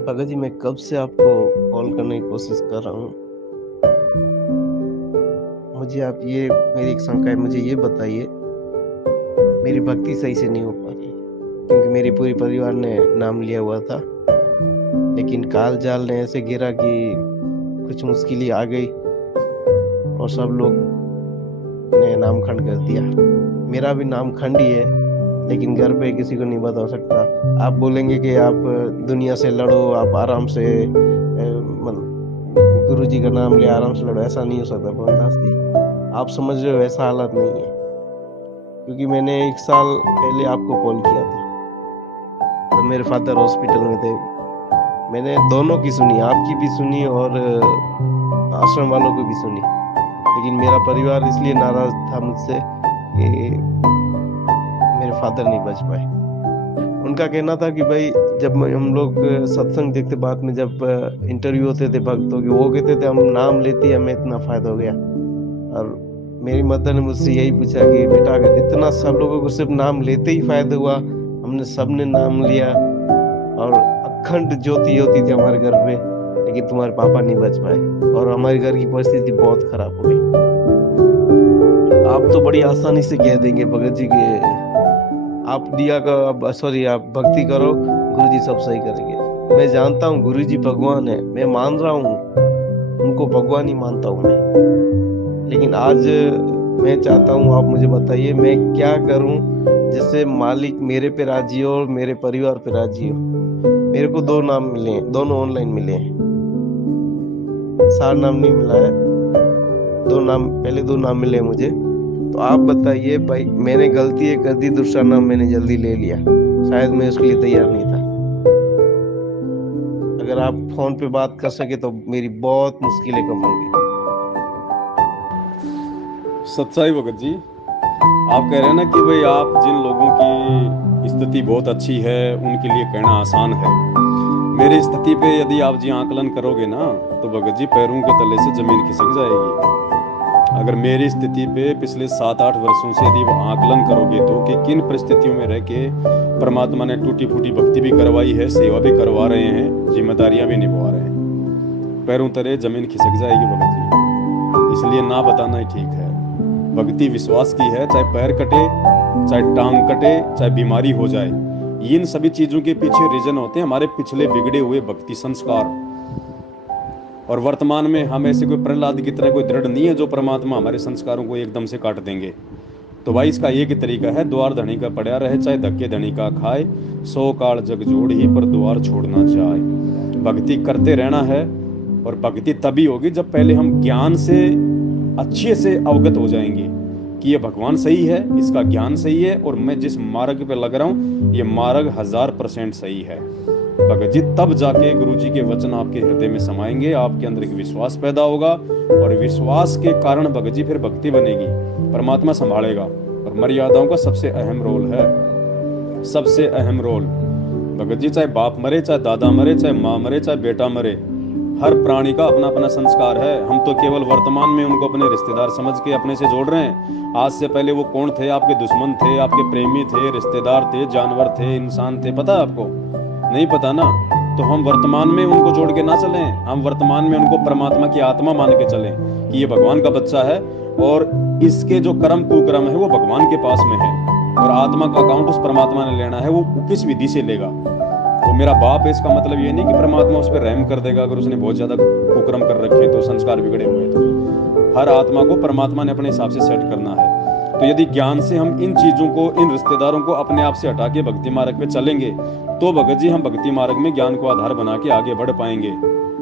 भगत जी, मैं कब से आपको कॉल करने की कोशिश कर रहा हूँ। मुझे आप ये मेरी एक शंका है, मुझे ये बताइए, मेरी भक्ति सही से नहीं हो पा रही क्योंकि मेरी पूरी परिवार ने नाम लिया हुआ था, लेकिन काल जाल ने ऐसे घेरा कि कुछ मुश्किलें आ गई और सब लोग ने नाम खंड कर दिया। मेरा भी नाम खंड ही है, लेकिन घर पे किसी को नहीं बता सकता। आप बोलेंगे कि आप दुनिया से लड़ो, आप आराम से गुरु जी का नाम ले आराम से लड़ो, ऐसा नहीं हो सकता मोहनदास जी। आप समझ रहे हो, ऐसा हालत नहीं है। क्योंकि मैंने 1 साल पहले आपको कॉल किया था, तो मेरे फादर हॉस्पिटल में थे। मैंने दोनों की सुनी, आपकी भी सुनी और आश्रम वालों की भी सुनी, लेकिन मेरा परिवार इसलिए नाराज था मुझसे कि मेरे फादर नहीं बच पाए। उनका कहना था कि भाई, जब हम लोग सत्संग देखते, बाद में जब इंटरव्यू होते थे भक्तों के, वो कहते थे हम नाम लेते ही हमें इतना फायदा हो गया। और मेरी मदर ने मुझसे यही पूछा कि बेटा, अगर इतना सब लोगों को सिर्फ नाम लेते ही फायदा हुआ, हमने सबने नाम लिया और अखंड ज्योति होती थी हमारे घर पे, लेकिन तुम्हारे पापा नहीं बच पाए और हमारे घर की परिस्थिति बहुत खराब हो गई। आप तो बड़ी आसानी से कह देंगे भगत जी कि आप दिया का सॉरी आप भक्ति करो, गुरुजी सब सही करेंगे। मैं जानता हूँ गुरुजी भगवान है, मैं मान रहा हूँ, उनको भगवान ही मानता हूँ मैं। लेकिन आज मैं चाहता हूँ आप मुझे बताइए, मैं क्या करूँ जिससे मालिक मेरे पे राजी हो और मेरे परिवार पे राजी हो। मेरे को 2 नाम मिले हैं, दोनों ऑनलाइन मिले हैं। सार नाम नहीं मिला है, 2 नाम मिले हैं मुझे। तो आप बताइए भाई, मैंने गलती कर दी, दूसरा नाम मैंने जल्दी ले लिया, शायद मैं उसके लिए तैयार नहीं था। अगर आप फोन पे बात कर सके तो मेरी बहुत मुश्किलें कम होंगी। सच्चाई भगत जी, आप कह रहे हैं ना कि भाई आप जिन लोगों की स्थिति बहुत अच्छी है उनके लिए कहना आसान है। मेरी स्थिति पे यदि आप जी आकलन करोगे ना तो भगत जी पैरों के तले से जमीन खिसक जाएगी। अगर मेरी स्थिति पे पिछले 7-8 वर्षों से यदि आप आकलन करोगे तो कि किन परिस्थितियों में रह के परमात्मा ने टूटी फूटी भक्ति भी करवाई है, सेवा भी करवा रहे हैं, जिम्मेदारियां भी निभा रहे हैं, पैरों तले जमीन खिसक जाएगी भगत जी। इसलिए ना बताना ही ठीक है। भक्ति विश्वास की है, चाहे पैर कटे, चाहे टांग कटे, चाहे बीमारी हो जाए, इन सभी चीजों के पीछे रीजन होते हैं हमारे पिछले बिगड़े हुए भक्ति संस्कार। और वर्तमान में हम ऐसे कोई प्रहलाद की तरह कोई दृढ़ नहीं है जो परमात्मा हमारे संस्कारों को एकदम से काट देंगे। तो भाई इसका एक ही तरीका है, द्वार धनी का पड़ा रहे चाहे धक्के धनी का खाए, 100 काल जग जोड़ ही पर द्वार छोड़ना चाहे। भक्ति करते रहना है और भक्ति तभी होगी जब पहले हम ज्ञान से अच्छे से अवगत हो जाएंगे कि ये भगवान सही है, इसका ज्ञान सही है और मैं जिस मार्ग पे लग रहा हूँ ये मार्ग 1000% सही है। भगत जी तब जाके गुरु जी के वचन आपके हृदय में समाएंगे, आपके अंदर एक विश्वास पैदा होगा और विश्वास के कारण भगत जी फिर भक्ति बनेगी, परमात्मा संभालेगा। और मर्यादाओं का सबसे अहम रोल है, सबसे अहम रोल भगत जी, चाहे बाप मरे, चाहे दादा मरे, चाहे माँ मरे, चाहे बेटा मरे, हर प्राणी का अपना अपना संस्कार है। हम तो केवल वर्तमान में उनको अपने रिश्तेदार समझ के अपने से जोड़ रहे हैं। आज से पहले वो कौन थे? आपके दुश्मन थे, आपके प्रेमी थे, रिश्तेदार थे, जानवर थे, इंसान थे, पता है आपको? नहीं पता ना। तो हम वर्तमान में उनको जोड़ के ना चलें, हम वर्तमान में उनको परमात्मा की आत्मा मान के चलें कि ये भगवान का बच्चा है और इसके जो कर्म कुकर्म है वो भगवान के पास में है और आत्मा का अकाउंट उस परमात्मा ने लेना है, वो किस विधि से लेगा। वो मेरा बाप है इसका मतलब ये नहीं कि परमात्मा उस पर रहम कर देगा अगर उसने बहुत ज्यादा कुकर्म कर रखे तो, संस्कार बिगड़े हुए तो। हर आत्मा को परमात्मा ने अपने हिसाब से सेट करना है। तो यदि ज्ञान से हम इन चीजों को, इन रिश्तेदारों को अपने आप से हटा के भक्ति मार्ग पे चलेंगे तो भगत जी हम भक्ति मार्ग में ज्ञान को आधार बना के आगे बढ़ पाएंगे।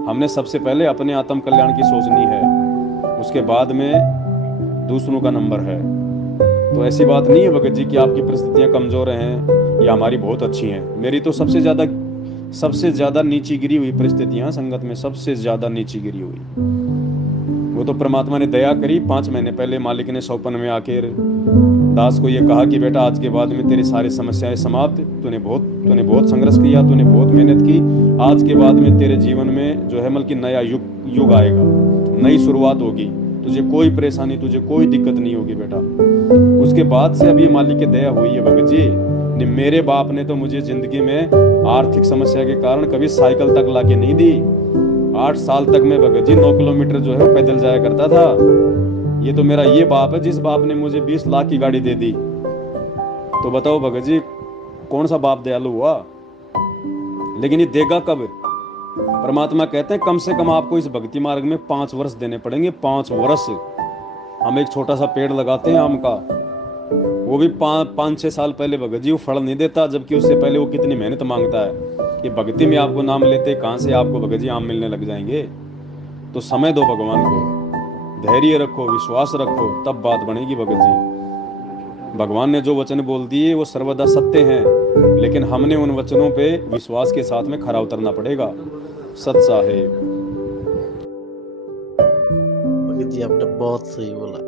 हमने सबसे पहले अपने आत्म कल्याण की सोचनी है, उसके बाद में दूसरों का नंबर है। तो ऐसी बात नहीं है भगत जी कि आपकी परिस्थितियां कमजोर हैं या हमारी बहुत अच्छी हैं। मेरी तो सबसे ज्यादा नीची गिरी हुई परिस्थितियां संगत में, सबसे ज्यादा नीची गिरी हुई। वो तो परमात्मा ने दया करी। 5 महीने पहले मालिक ने सौपन में आकर दास को ये कहा कि बेटा आज के बाद में तेरी सारी समस्याएं समाप्त, तूने बहुत संघर्ष किया, तूने बहुत मेहनत की, आज के बाद में तेरे जीवन में जो है मतलब कि नया युग आएगा, नई शुरुआत होगी, तुझे कोई परेशानी, तुझे कोई दिक्कत नहीं होगी बेटा। उसके बाद से अब ये मालिक की दया हुई है भगत जी, मेरे बाप ने तो मुझे जिंदगी में आर्थिक समस्या के कारण कभी साइकिल तक लाके नहीं दी। 8 साल तक मैं भगत जी 9 किलोमीटर जो है वो पैदल जाया करता था। ये तो मेरा ये बाप है जिस बाप ने मुझे 20 लाख की गाड़ी दे दी। तो बताओ भगत जी कौन सा बाप दयालु हुआ। लेकिन ये देगा कब। परमात्मा कहते हैं कम से कम आपको इस भक्ति मार्ग में 5 वर्ष देने पड़ेंगे। 5 वर्ष। हम एक छोटा सा पेड़ लगाते हैं आम का, वो भी 5-6 साल पहले भगत जी वो फल नहीं देता, जबकि उससे पहले वो कितनी मेहनत मांगता है। ये भक्ति में आपको नाम लेते कहां से आपको भगत जी आम मिलने लग जाएंगे। तो समय दो भगवान को, धैर्य रखो, विश्वास रखो, तब बात बनेगी भगत जी। भगवान ने जो वचन बोल दिए वो सर्वदा सत्य हैं, लेकिन हमने उन वचनों पे विश्वास के साथ में खरा उतरना पड़ेगा। सत साहेब। भगत जी आपने बहुत सही बोला।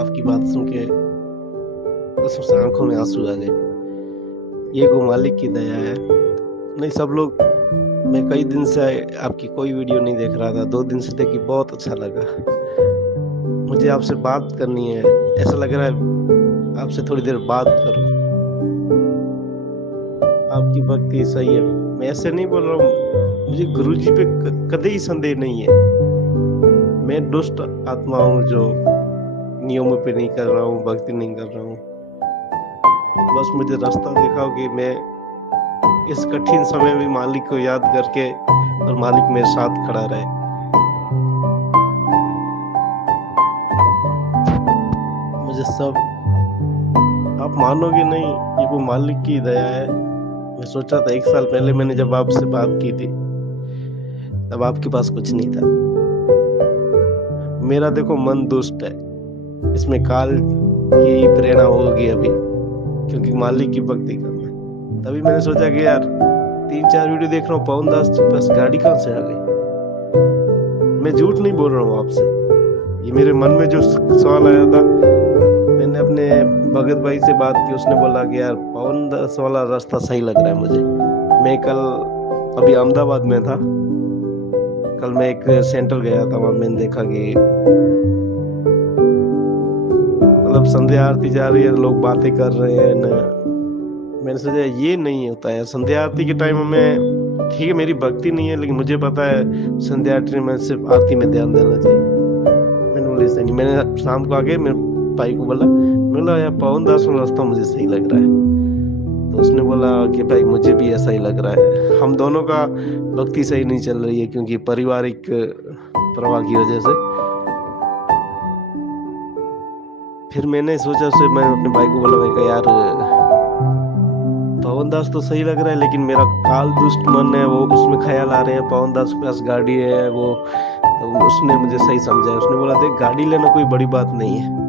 आपकी बात सुन के उसमें आंखों में आंसू आ गए। ये गो मालिक की दया है। नहीं सब लोग, मैं कई दिन से आपकी कोई वीडियो नहीं देख रहा था, 2 दिन से देखी, बहुत अच्छा लगा। मुझे आपसे बात करनी है, ऐसा लग रहा है आपसे थोड़ी देर बात करूं। आपकी भक्ति सही है, मैं ऐसे नहीं बोल रहा हूँ। मुझे गुरुजी पे कभी ही संदेह नहीं है। मैं दुष्ट आत्मा हूँ जो नियमों पे नहीं कर रहा हूँ, भक्ति नहीं कर रहा हूँ। बस मुझे रास्ता दिखाओ कि मैं इस कठिन समय में मालिक को याद करके और मालिक मेरे साथ खड़ा रहे। मुझे सब, आप मानोगे नहीं, ये वो मालिक की दया है। मैं सोचा था 1 साल पहले मैंने जब आपसे बात की थी तब आपके पास कुछ नहीं था। मेरा देखो मन दुष्ट है, इसमें काल की प्रेरणा होगी अभी, क्योंकि मालिक की भक्ति करना है। तभी मैंने सोचा कि यार 3-4 वीडियो देख रहा हूँ, पवन दास जी बस गाड़ी कहाँ से आ गई। मैं झूठ नहीं बोल रहा हूँ आपसे, ये मेरे मन में जो सवाल आया था। मैंने अपने भगत भाई से बात की, उसने बोला कि यार पवन दास वाला रास्ता सही लग रहा है मुझे। मैं कल अभी अहमदाबाद में था, कल मैं एक सेंटर गया था, वहां मैंने देखा कि मतलब संध्या आरती जा रही है, लोग बातें कर रहे हैं ना। मैंने सोचा ये नहीं होता है संध्या आरती के टाइम में। ठीक है मेरी भक्ति नहीं है, लेकिन मुझे पता है संध्या आरती में सिर्फ आरती में ध्यान देना चाहिए। मैंने बोला ऐसा नहीं। मैंने शाम को आके मेरे भाई को बोला यार पवन दास वाला रास्ता मुझे सही लग रहा है। तो उसने बोला कि भाई मुझे भी ऐसा ही लग रहा है। हम दोनों का भक्ति सही नहीं चल रही है, क्योंकि पारिवारिक प्रवाह की वजह से। फिर मैंने सोचा उससे, मैं अपने भाई को बोला, मैं कहा यार पवन दास तो सही लग रहा है, लेकिन मेरा काल दुष्ट मन है, वो उसमें ख्याल आ रहे हैं पवन दास के पास गाड़ी है वो। तो उसने मुझे सही समझाया। उसने बोला देख गाड़ी लेना कोई बड़ी बात नहीं है।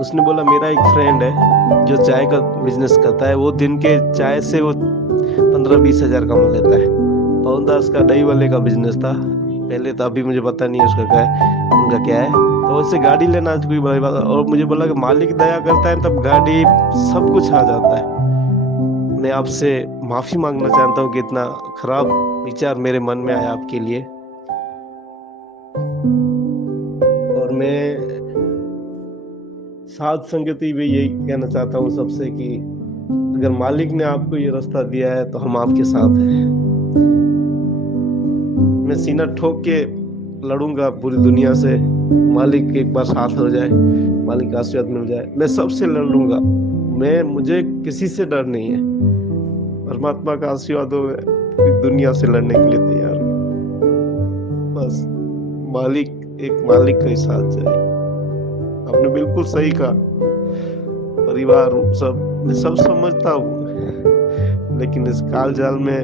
उसने बोला मेरा एक फ्रेंड है जो चाय का बिजनेस करता है, वो दिन के चाय से वो 15-20 हजार कमा लेता है। पवन दास का दही वाले का बिजनेस था पहले, तो अभी मुझे पता नहीं उसका क्या है, उनका क्या है। तो उससे गाड़ी लेना आज कोई बड़ी बात। और मुझे बोला कि मालिक दया करता है तब गाड़ी सब कुछ आ जाता है। मैं आपसे माफी मांगना चाहता हूँ कि इतना खराब विचार मेरे मन में आया आपके लिए। और मैं साथ संगति भी यही कहना चाहता हूँ सबसे कि अगर मालिक ने आपको ये रास्ता दिया है तो हम आपके साथ हैं। मैं सीना ठोक के लड़ूंगा पूरी दुनिया से, मालिक एक बार साथ हो जाए, मालिक का आशीर्वाद मिल जाए, मैं सबसे लड़ लूंगा। मुझे किसी से डर नहीं है। परमात्मा का आशीर्वाद हो, दुनिया से लड़ने के लिए तैयार हूं। बस मालिक के साथ जाए। आपने बिल्कुल सही कहा, परिवार सब मैं सब समझता हूँ, लेकिन इस काल जाल में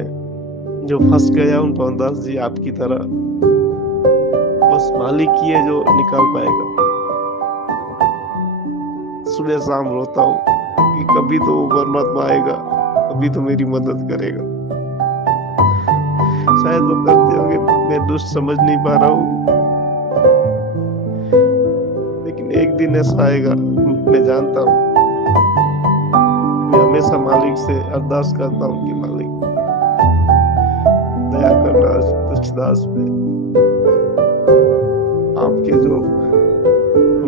जो फंस गया उन पवन दास जी आपकी तरह, बस मालिक ही है जो निकाल पाएगा। सुबह शाम रोता हूँ कि कभी तो वो परमात्मा आएगा, कभी तो मेरी मदद करेगा। शायद वो करते होंगे, मैं दुष्ट समझ नहीं पा रहा हूँ, लेकिन एक दिन ऐसा आएगा, मैं जानता हूँ। मैं हमेशा मालिक से अरदास करता हूँ कि मालिक दया करना तुझदास पे। आपके जो,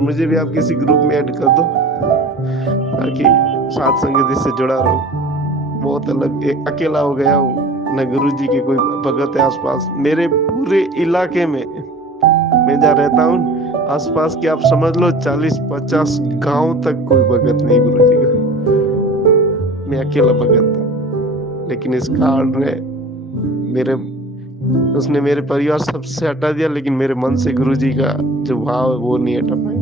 मुझे भी आप किसी ग्रुप में ऐड कर दो ताकि साथ संगति से जुड़ा रहूं। बहुत अलग, अकेला हो गया हूँ। न गुरुजी के कोई भगत है आसपास। मेरे पूरे इलाके में मैं जहाँ रहता हूँ आसपास के आप समझ लो 40-50 गांव तक कोई भगत नहीं गुरुजी का। मैं अकेला भगत था, लेकिन इस कार्ड ने उसने मेरे परिवार सबसे हटा दिया, लेकिन मेरे मन से गुरुजी का जो भाव है वो नहीं हटा पाया।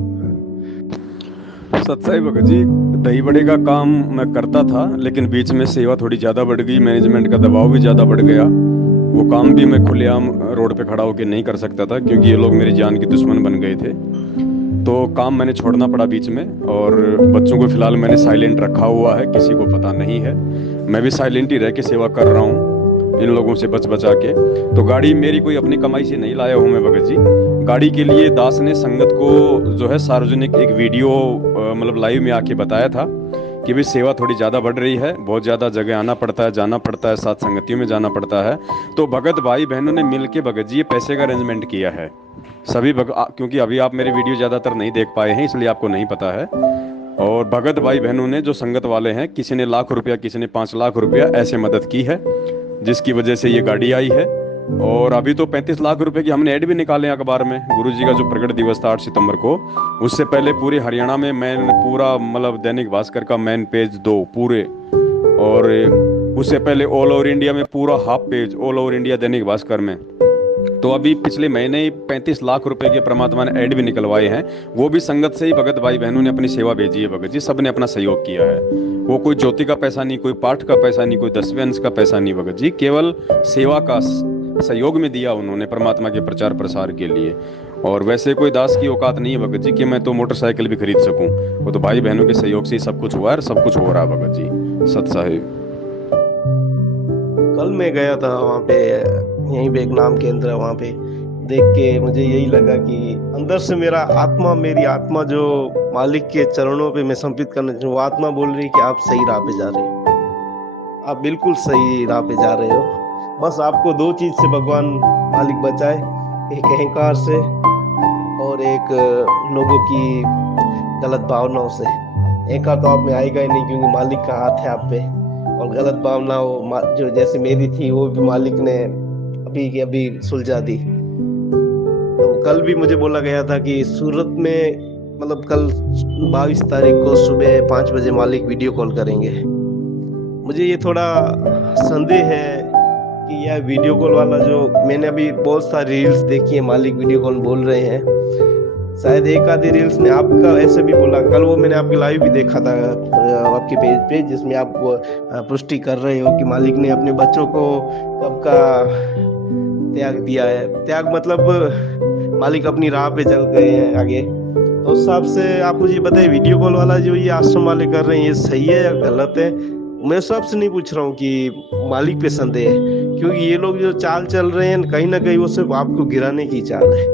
सत्साई भगत जी, दही बड़े का काम मैं करता था, लेकिन बीच में सेवा थोड़ी ज़्यादा बढ़ गई, मैनेजमेंट का दबाव भी ज़्यादा बढ़ गया। वो काम भी मैं खुलेआम रोड पे खड़ा होकर नहीं कर सकता था, क्योंकि ये लोग मेरी जान के दुश्मन बन गए थे। तो काम मैंने छोड़ना पड़ा बीच में, और बच्चों को फिलहाल मैंने साइलेंट रखा हुआ है, किसी को पता नहीं है। मैं भी साइलेंट ही रह के सेवा कर रहा हूँ इन लोगों से बच बचा के। तो गाड़ी मेरी कोई अपनी कमाई से नहीं लाया हूँ मैं भगत जी। गाड़ी के लिए दास ने संगत को जो है सार्वजनिक एक वीडियो मतलब लाइव में आके बताया था कि भाई सेवा थोड़ी ज़्यादा बढ़ रही है, बहुत ज़्यादा जगह आना पड़ता है, जाना पड़ता है, साथ संगतियों में जाना पड़ता है। तो भगत भाई बहनों ने मिल के भगत जी ये पैसे का अरेंजमेंट किया है सभी क्योंकि अभी आप मेरी वीडियो ज़्यादातर नहीं देख पाए हैं, इसलिए आपको नहीं पता है। और भगत भाई बहनों ने जो संगत वाले हैं, किसी ने ₹1,00,000, किसी ने ₹5,00,000 ऐसे मदद की है, जिसकी वजह से ये गाड़ी आई है। और अभी तो 35 लाख रुपए की हमने ऐड भी निकाले अखबार में। गुरुजी का जो प्रकट दिवस था 8 सितंबर को, उससे पहले पूरे हरियाणा में मैंने पूरा मतलब दैनिक भास्कर का मेन पेज 2 पूरे, और उससे पहले ऑल ओवर इंडिया में पूरा half page all over India Dainik Bhaskar में। तो अभी पिछले महीने ही 35 लाख रुपए के परमात्मा ने ऐड भी निकलवाए हैं, वो भी संगत से ही भगत भाई बहनों ने अपनी सेवा भेजी है भगत जी। सब ने अपना सहयोग किया है, वो कोई ज्योति का पैसा नहीं, कोई पाठ का पैसा नहीं, कोई 10वें अंश का पैसा नहीं भगत जी, केवल सेवा का सहयोग में दिया उन्होंने परमात्मा के प्रचार प्रसार के लिए। और वैसे कोई दास की औकात नहीं है भगत जी कि मैं तो मोटरसाइकिल भी खरीद सकूं, वो तो भाई बहनों के सहयोग से ही सब कुछ हुआ है और सब कुछ हो रहा है भगत जी। सत साहिब। कल मैं गया था वहाँ पे, यहीं पे एक नाम केंद्र है, वहाँ पे देख के मुझे यही लगा कि अंदर से मेरी आत्मा जो मालिक के चरणों पे मैं समर्पित करना चाहूँ, वो आत्मा बोल रही है कि आप सही राह पे जा रहे हो, आप बिल्कुल सही राह पे जा रहे हो। बस आपको 2 चीज से भगवान मालिक बचाए, एक अहंकार से और एक लोगों की गलत भावनाओं से। अहंकार तो आप में आएगा ही नहीं, क्योंकि मालिक का हाथ है आप पे, और गलत भावना जो जैसे मेरी थी वो भी मालिक ने अभी की अभी सुलझा दी। तो कल भी मुझे बोला गया था कि सूरत में मतलब कल 22 तारीख को सुबह 5 बजे मालिक वीडियो कॉल करेंगे। मुझे ये थोड़ा संदेह है कि यह वीडियो कॉल वाला जो मैंने अभी बहुत सारी रील्स देखी है, मालिक वीडियो कॉल बोल रहे हैं, शायद एक आधी रील्स में आपका ऐसे भी बोला। कल वो मैंने आपके लाइव भी देखा था आपके पेज पे, जिसमें आप पुष्टि कर रहे हो कि मालिक ने अपने बच्चों को कब का त्याग दिया है। त्याग मतलब मालिक अपनी राह पे चल गए हैं आगे। तो उस हिसाब से आप मुझे बताइए, वीडियो कॉल वाला जो ये आश्रम वाले कर रहे हैं, ये सही है या गलत है? मैं सबसे नहीं पूछ रहा हूँ कि मालिक पे संदेह है, क्योंकि ये लोग जो चाल चल रहे हैं कहीं ना कहीं वो सिर्फ आपको गिराने की चाल है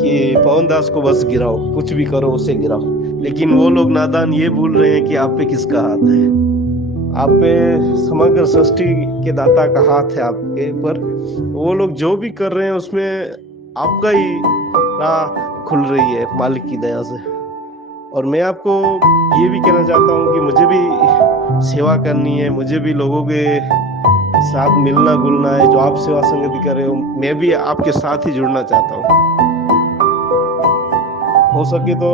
कि पवन दास को बस गिराओ, कुछ भी करो उसे गिराओ। लेकिन वो लोग नादान ये भूल रहे हैं कि आप पे किसका हाथ है। आप पे समग्र सृष्टि के दाता का हाथ है आपके पर। वो लोग जो भी कर रहे हैं उसमें आपका ही राह खुल रही है मालिक की दया से। और मैं आपको ये भी कहना चाहता हूँ कि मुझे भी सेवा करनी है, मुझे भी लोगों के साथ मिलना जुलना है। जो आप सेवा संगति कर रहे हो, मैं भी आपके साथ ही जुड़ना चाहता हूँ। हो सके तो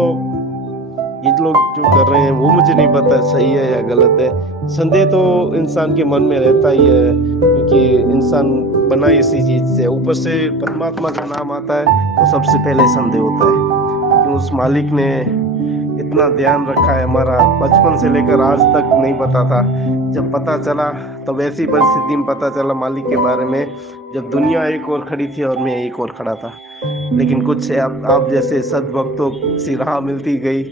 ये लोग जो कर रहे हैं वो मुझे नहीं पता सही है या गलत है। संदेह तो इंसान के मन में रहता ही है, क्योंकि इंसान बना इसी चीज से। ऊपर से परमात्मा का नाम आता है तो सबसे पहले संदेह होता है कि उस मालिक ने इतना ध्यान रखा है हमारा, बचपन से लेकर आज तक नहीं पता था। जब पता चला तब ऐसी परिस्थिति में पता चला मालिक के बारे में, जब दुनिया एक और खड़ी थी और मैं एक और खड़ा था। लेकिन कुछ आप जैसे सद्भक्तों सी राह मिलती गई।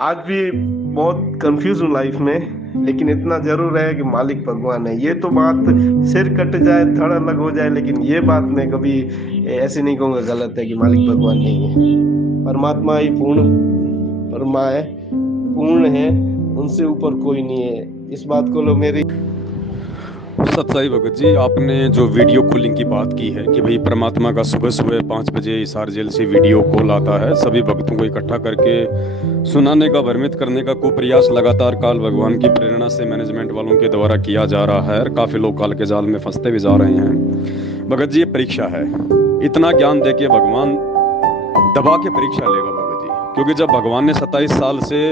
आज भी बहुत कंफ्यूज हूँ लाइफ में, लेकिन इतना जरूर है कि मालिक भगवान है। ये तो बात सिर कट जाए धड़ अलग हो जाए, लेकिन ये बात मैं कभी ऐसे नहीं कहूँगा गलत है कि मालिक भगवान नहीं है। परमात्मा ही पूर्ण है, उनसे ऊपर कोई नहीं है। इस बात को लो मेरी। सत्साई भगत जी, आपने जो वीडियो कॉलिंग की बात की है कि भाई परमात्मा का सुबह सुबह 5 बजे हिसार जेल से वीडियो कॉल आता है, सभी भक्तों को इकट्ठा करके सुनाने का, भ्रमित करने का कुप्रयास लगातार काल भगवान की प्रेरणा से मैनेजमेंट वालों के द्वारा किया जा रहा है और काफ़ी लोग काल के जाल में फंसते भी जा रहे हैं। भगत जी, ये परीक्षा है। इतना ज्ञान दे के भगवान दबा के परीक्षा लेगा भगत जी, क्योंकि जब भगवान ने 27 साल से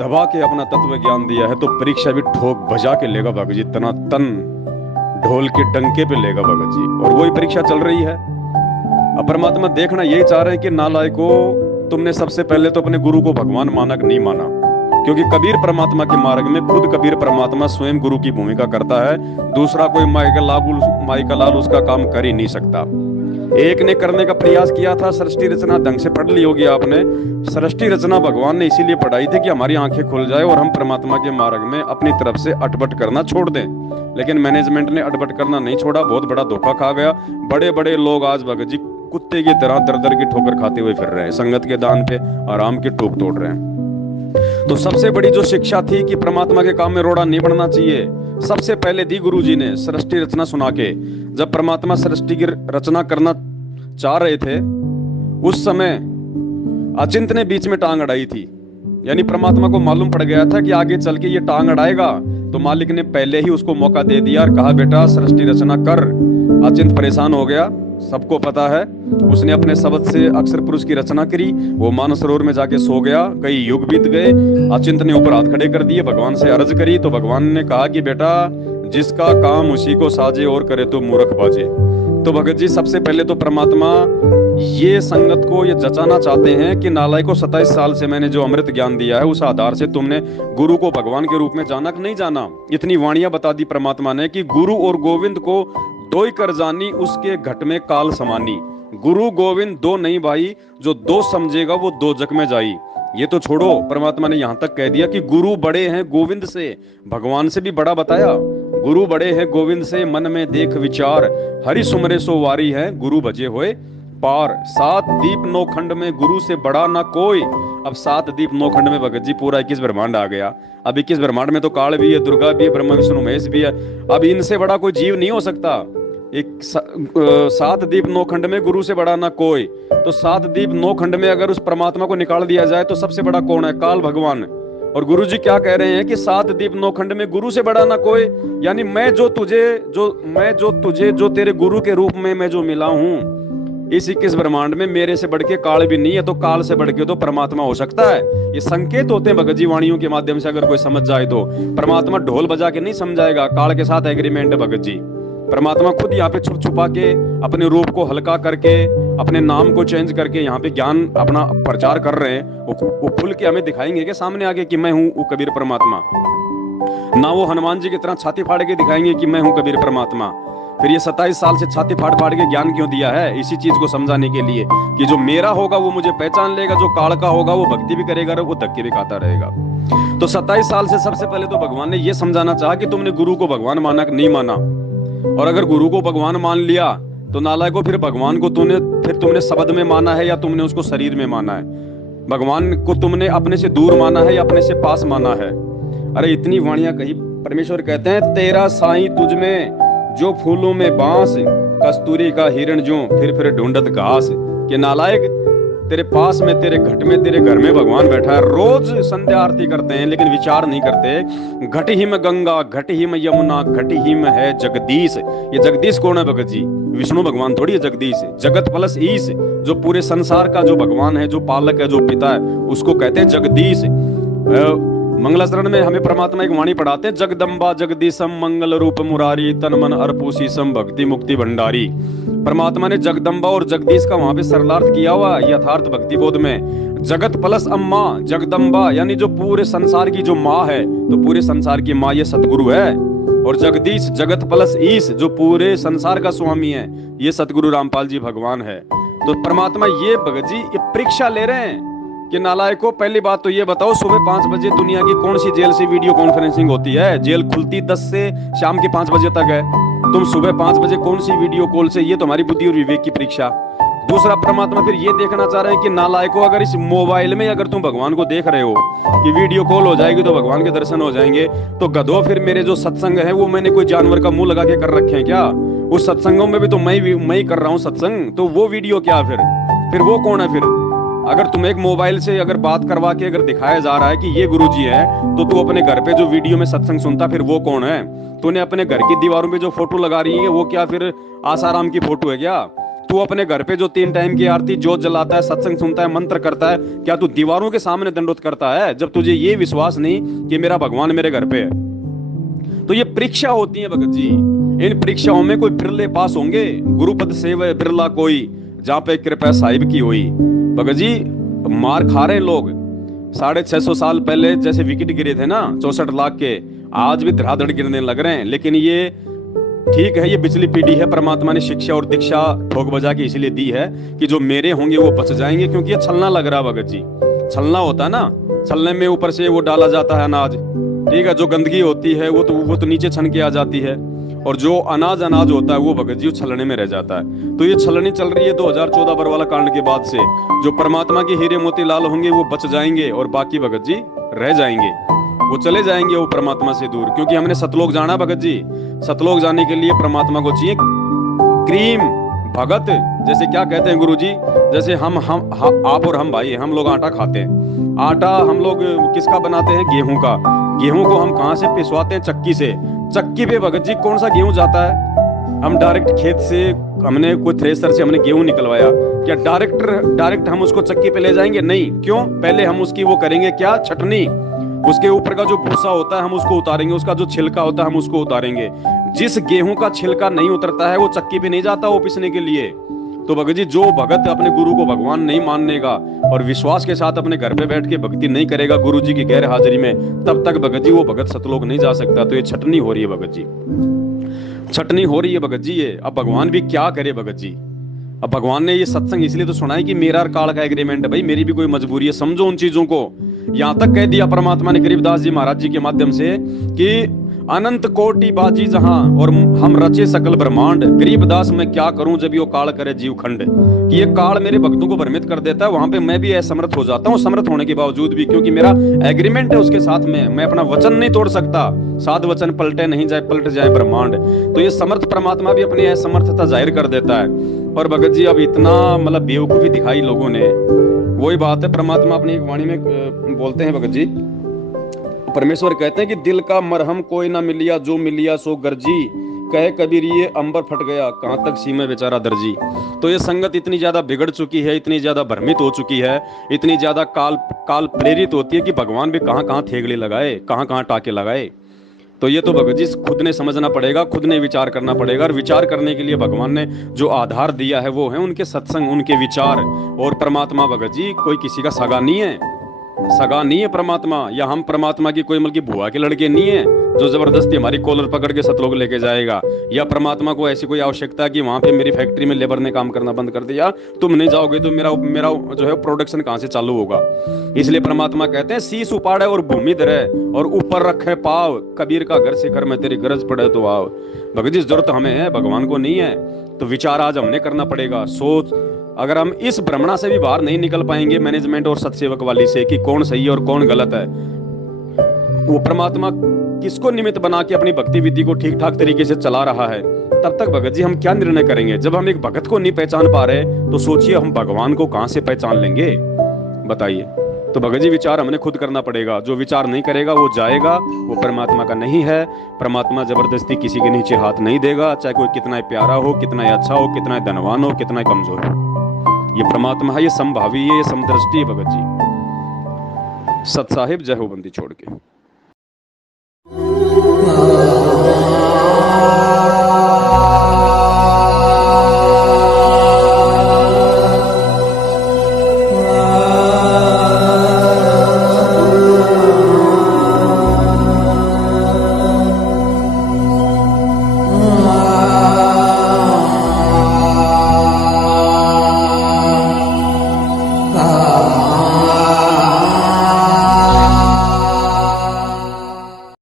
दबा के अपना तत्व ज्ञान दिया है तो परीक्षा भी ठोक बजा के लेगा भगत जी, तना तन ढोल के डंके पे लेगा भगत जी। और वही परीक्षा चल रही है। अब परमात्मा देखना यही चाह रहे हैं कि नालायको, तुमने सबसे पहले तो अपने गुरु को भगवान माना कि नहीं माना, क्योंकि कबीर परमात्मा के मार्ग में खुद कबीर परमात्मा स्वयं गुरु की भूमिका करता है। दूसरा कोई माई का लाल उसका काम कर ही नहीं सकता। एक ने करने का प्रयास किया था, सृष्टि रचना ढंग से पढ़ ली होगी आपने। सृष्टि रचना भगवान ने इसीलिए पढ़ाई थी कि हमारी आंखें खुल जाए और हम परमात्मा के मार्ग में अपनी तरफ से अटपट करना छोड़ दें। लेकिन मैनेजमेंट ने अटपट करना नहीं छोड़ा, बहुत बड़ा धोखा खा गया। बड़े बड़े लोग आज भगत जी कुत्ते की तरह दर दर की ठोकर खाते हुए फिर रहे हैं, संगत के दान पे आराम की टोक तोड़ रहे हैं। तो सबसे बड़ी जो शिक्षा थी कि परमात्मा के काम में रोड़ा नहीं बढ़ना चाहिए, सबसे पहले दी गुरु जी ने सृष्टि रचना सुना के। जब परमात्मा सृष्टि की रचना करना चाह रहे थे उस समय अचिंत ने बीच में टांग अड़ाई थी, यानी परमात्मा को मालूम पड़ गया था कि आगे चल के ये टांग अड़ाएगा, तो मालिक ने पहले ही उसको मौका दे दिया और कहा बेटा सृष्टि रचना कर। अचिंत परेशान हो गया, सबको पता है। उसने अपने शब्द से अक्षर पुरुष की रचना करी, वो मानसरोवर में जाके सो गया। कई युग बीत गए, अचिंत ने ऊपर हाथ खड़े कर दिए, भगवान से अर्ज करी, तो भगवान ने कहा कि बेटा जिसका काम उसी को साजे और करे तो मूर्ख बाजे। तो भगत जी सबसे पहले तो परमात्मा ये संगत को ये जचाना चाहते हैं कि नालायक को 27 साल से मैंने जो अमृत ज्ञान दिया है उस आधार से तुमने गुरु को भगवान के रूप में जाना कि नहीं जाना। इतनी वाणियां बता दी परमात्मा ने कि गुरु और गोविंद को दो ही कर जानी, उसके घट में काल समानी। गुरु गोविंद दो नहीं भाई, जो दो समझेगा वो दो जग में जाई। ये तो छोड़ो, परमात्मा ने यहां तक कह दिया कि गुरु बड़े हैं गोविंद से, भगवान से भी बड़ा बताया। गुरु बड़े हैं गोविंद से, मन में देख विचार, हरि सुमरे सो वारी है, गुरु भजे होए पार। 7 दीप 9 खंड में गुरु से बड़ा ना कोई। अब 7 दीप 9 खंड में भगत जी पूरा 21 ब्रह्मांड आ गया। अब 21 ब्रह्मांड में तो काल भी है, दुर्गा भी है, ब्रह्मा विष्णु महेश भी है। अब इनसे बड़ा कोई जीव नहीं हो सकता। 7 दीप 9 खंड में गुरु से बड़ा ना कोई। तो 7 दीप 9 खंड में अगर उस परमात्मा को निकाल दिया जाए तो सबसे बड़ा कौन है? काल भगवान। और गुरु जी क्या कह रहे हैं कि 7 दीप 9 खंड में गुरु से बड़ा ना कोई, यानी मैं जो तुझे जो तेरे गुरु के रूप में मैं जो मिला हूं, इस 21 ब्रह्मांड में मेरे से बढ़ के काल भी नहीं है, तो काल से बढ़ के तो परमात्मा हो सकता है। ये संकेत होते हैं भगत जी वाणियों के माध्यम से, अगर कोई समझ जाए तो। परमात्मा ढोल बजा के नहीं समझाएगा, काल के साथ एग्रीमेंट है भगत जी। परमात्मा खुद यहाँ पे छुप छुपा के अपने रूप को हल्का करके, अपने नाम को चेंज करके यहाँ पे ज्ञान अपना प्रचार कर रहे हैं। वो खुल के हमें दिखाएंगे कि सामने आगे कि मैं हूँ वो कबीर परमात्मा, ना वो हनुमान जी की तरह छाती फाड़ के दिखाएंगे कि मैं हूँ कबीर परमात्मा। फिर ये 27 साल से छाती फाड़ फाड़ के ज्ञान क्यों दिया है? इसी चीज को समझाने के लिए कि जो मेरा होगा वो मुझे पहचान लेगा, जो काल का होगा वो भक्ति भी करेगा और वो धक्के भी खाता रहेगा। तो 27 साल से सबसे पहले तो भगवान ने ये समझाना चाहा कि तुमने गुरु को भगवान माना कि नहीं माना। और अगर गुरु को भगवान मान लिया तो नालायक को फिर भगवान को तुमने शब्द में माना है या तुमने उसको शरीर में माना है? भगवान को तुमने अपने से दूर माना है या अपने से पास माना है? अरे इतनी वाणियां कही। परमेश्वर कहते हैं तेरा साईं तुझ में जो फूलों में बांस, कस्तूरी का हिरण जो फिर ढूंढत घास। के नालायक तेरे पास में, तेरे घट में, तेरे घर में भगवान बैठा है। रोज संध्या आरती करते हैं लेकिन विचार नहीं करते। घट ही में गंगा, घट ही में यमुना, घट ही में है जगदीश। ये जगदीश कौन है भगत जी? विष्णु भगवान थोड़ी है जगदीश। जगत प्लस ईश, जो पूरे संसार का जो भगवान है, जो पालक है, जो पिता है, उसको कहते हैं जगदीश। मंगलाचरण में हमें परमात्मा एक वाणी पढ़ाते हैं, जगदम्बा जगदीशम मंगल रूप मुरारी, तन मन अर्पुशीसम भक्ति मुक्ति भंडारी। परमात्मा ने जगदम्बा और जगदीश का वहां पे सरलार्थ किया हुआ यथार्थ भक्ति बोध में। जगत प्लस अम्मा, जगदम्बा यानी जो पूरे संसार की जो माँ है, तो पूरे संसार की माँ ये सतगुरु है। और जगदीश जगत प्लस ईश, जो पूरे संसार का स्वामी है, ये सतगुरु रामपाल जी भगवान है। तो परमात्मा ये भगत जी ये परीक्षा ले रहे हैं कि नालायकों, पहली बात तो ये बताओ सुबह 5 बजे दुनिया की कौन सी जेल से वीडियो कॉन्फ्रेंसिंग होती है? जेल खुलती 10 से शाम के 5 बजे तक है। तुम सुबह 5 बजे कौन सी वीडियो कॉल से? ये तुम्हारी बुद्धि और विवेक की परीक्षा। दूसरा परमात्मा फिर ये देखना चाह रहे हैं कि नालायकों, अगर इस मोबाइल में अगर तुम भगवान को देख रहे हो कि वीडियो कॉल हो जाएगी तो भगवान के दर्शन हो जाएंगे, तो गधो फिर मेरे जो सत्संग है वो मैंने कोई जानवर का मुंह लगा के कर रखे हैं क्या? उस सत्संगों में भी तो मैं ही कर रहा हूँ सत्संग, तो वो वीडियो क्या फिर वो कौन है? फिर अगर तुम एक मोबाइल से अगर बात करवा के अगर दिखाया जा रहा है कि ये गुरुजी है, तो तू अपने घर पे जो वीडियो में सत्संग सुनता फिर वो कौन है? तूने अपने घर की दीवारों पे जो फोटो लगा रही है वो क्या फिर आसाराम की फोटो है क्या? तू अपने घर पे जो 3 टाइम की आरती जोत जलाता है, सत्संग सुनता है, मंत्र करता है, क्या तू दीवारों के सामने दंडोत करता है जब तुझे ये विश्वास नहीं कि मेरा भगवान मेरे घर पे है? तो ये परीक्षा होती है भगत जी। इन परीक्षाओं में कोई बिरले पास होंगे। गुरुपद सेवय बिरला कोई, जहां पे कृपा साहिब की हुई। भगत जी मार खा रहे लोग। 650 साल पहले जैसे विकेट गिरे थे ना 64 लाख के, आज भी धड़ाधड़ गिरने लग रहे हैं। लेकिन ये ठीक है, ये पिछली पीढ़ी है, परमात्मा ने शिक्षा और दीक्षा ठोक बजा के इसलिए दी है कि जो मेरे होंगे वो बच जाएंगे, क्योंकि ये छलना लग रहा भगत जी। छलना होता है ना, छलने में ऊपर से वो डाला जाता है अनाज, ठीक है, जो गंदगी होती है वो तो नीचे छन के आ जाती है, और जो अनाज होता है वो भगत जी छलने में रह जाता है। तो ये छलनी चल रही है 2014 बरवाला कांड के बाद से। जो परमात्मा के हीरे मोती लाल होंगे वो बच जाएंगे, और बाकी भगत जी रह जाएंगे, वो चले जाएंगे वो परमात्मा से दूर। क्योंकि हमने सतलोक जाना भगत जी। सतलोक जाने के लिए परमात्मा को चाहिए क्रीम भगत। जैसे क्या कहते हैं गुरुजी, जैसे हम आप और हम भाई, हम लोग आटा खाते हैं। आटा हम लोग किसका बनाते हैं? गेहूं का। गेहूं को हम कहां से पिसवाते हैं? चक्की से। चक्की पे भगत जी कौन सा गेहूं जाता है? हम डायरेक्ट खेत से, हमने कोई थ्रेसर से हमने गेहूं निकलवाया, क्या डायरेक्ट हम उसको चक्की पे ले जाएंगे? नहीं। क्यों? पहले हम उसकी वो करेंगे क्या? छटनी। उसके ऊपर का जो भूसा होता है हम उसको उतारेंगे, उसका जो छिलका होता है हम उसको उतारेंगे। जिस गेहूं का छिलका नहीं उतरता है वो चक्की पे नहीं जाता वो पिसने के लिए। तो भगत जी जो भगत अपने गुरु को भगवान नहीं मानने का और विश्वास के साथ अपने घर पे बैठ के भक्ति नहीं करेगा गुरु जी की गैर हाजिरी में, तब तक भगत जी वो भगत सतलोक नहीं जा सकता। तो ये छटनी हो रही है भगत जी, छटनी हो रही है भगत जी ये। अब भगवान भी क्या करे भगत जी। अब भगवान ने ये सत्संग इसलिए तो सुना है कि मेरा और काल का एग्रीमेंट है भाई, मेरी भी कोई मजबूरी है, समझो उन चीजों को। यहां तक कह दिया परमात्मा ने गरीबदास जी महाराज जी के माध्यम से कि अनंत कोटि बाजी जहां और हम रचे सकल ब्रह्मांड, गरीबदास मैं क्या करूं जब यो काल करे जीव खंड। कि ये काल मेरे भक्तों को भ्रमित कर देता है, वहां पे मैं भी असमर्थ हो जाता हूं, समर्थ होने के बावजूद भी, क्योंकि मेरा एग्रीमेंट है उसके साथ में, मैं अपना वचन नहीं तोड़ सकता। साध वचन पलटे नहीं जाए, पलट जाए ब्रह्मांड। तो ये समर्थ परमात्मा भी अपनी असमर्थता जाहिर कर देता है। और भगत जी अब इतना मतलब बेवकूफी दिखाई लोगों ने। वही बात है, परमात्मा अपनी एक वाणी में बोलते हैं भगत जी, परमेश्वर कहते हैं कि दिल का मरहम कोई ना मिलिया, जो मिलिया सो गर्जी, कहे कबीर ये अंबर फट गया, कहां तक सीमे बेचारा दर्जी। तो ये संगत इतनी ज्यादा बिगड़ चुकी है, इतनी ज्यादा भ्रमित हो चुकी है, इतनी ज्यादा काल प्रेरित होती है कि भगवान भी कहां कहां थेगड़े लगाए, कहां कहां टाके लगाए। तो ये तो भगत जी खुद ने समझना पड़ेगा, खुद ने विचार करना पड़ेगा। और विचार करने के लिए भगवान ने जो आधार दिया है वो है उनके सत्संग, उनके विचार। और परमात्मा भगत जी कोई किसी का सगा नहीं है, सगा नहीं है परमात्मा। या हम परमात्मा की कोई मतलब बुआ के लड़के नहीं है जो जबरदस्ती हमारी कॉलर पकड़ के सतलोक लेके जाएगा। या परमात्मा को ऐसी कोई आवश्यकता है कि वहां पे मेरी फैक्ट्री में लेबर ने काम करना बंद कर दिया, तुम नहीं जाओगे तो मेरा जो है प्रोडक्शन कहां से चालू होगा। इसलिए परमात्मा कहते हैं शीश उपाड़े और भूमि धरे और ऊपर रखे पाव, कबीर का घर शिखर में तेरी गरज पड़े तो आओ। भगत जी जरूरत हमें है, भगवान को नहीं है। तो विचार आज हमने करना पड़ेगा, सोच। अगर हम इस भ्रमणा से भी बाहर नहीं निकल पाएंगे मैनेजमेंट और सतसेवक वाली से कि कौन सही है और कौन गलत है, वो परमात्मा किसको निमित्त बना के अपनी भक्ति विधि को ठीक ठाक तरीके से चला रहा है, तब तक भगत जी हम क्या निर्णय करेंगे। जब हम एक भगत को नहीं पहचान पा रहे तो सोचिए हम भगवान को कहां से पहचान लेंगे, बताइए। तो भगत जी विचार हमने खुद करना पड़ेगा। जो विचार नहीं करेगा वो जाएगा, वो परमात्मा का नहीं है। परमात्मा जबरदस्ती किसी के नीचे हाथ नहीं देगा, चाहे कोई कितना प्यारा हो, कितना अच्छा हो, कितना धनवान हो, कितना कमजोर हो। ये परमात्मा है, ये संभावी है, ये समदृष्टि है भगत जी। सत साहिब जय हो बंदी छोड़ के।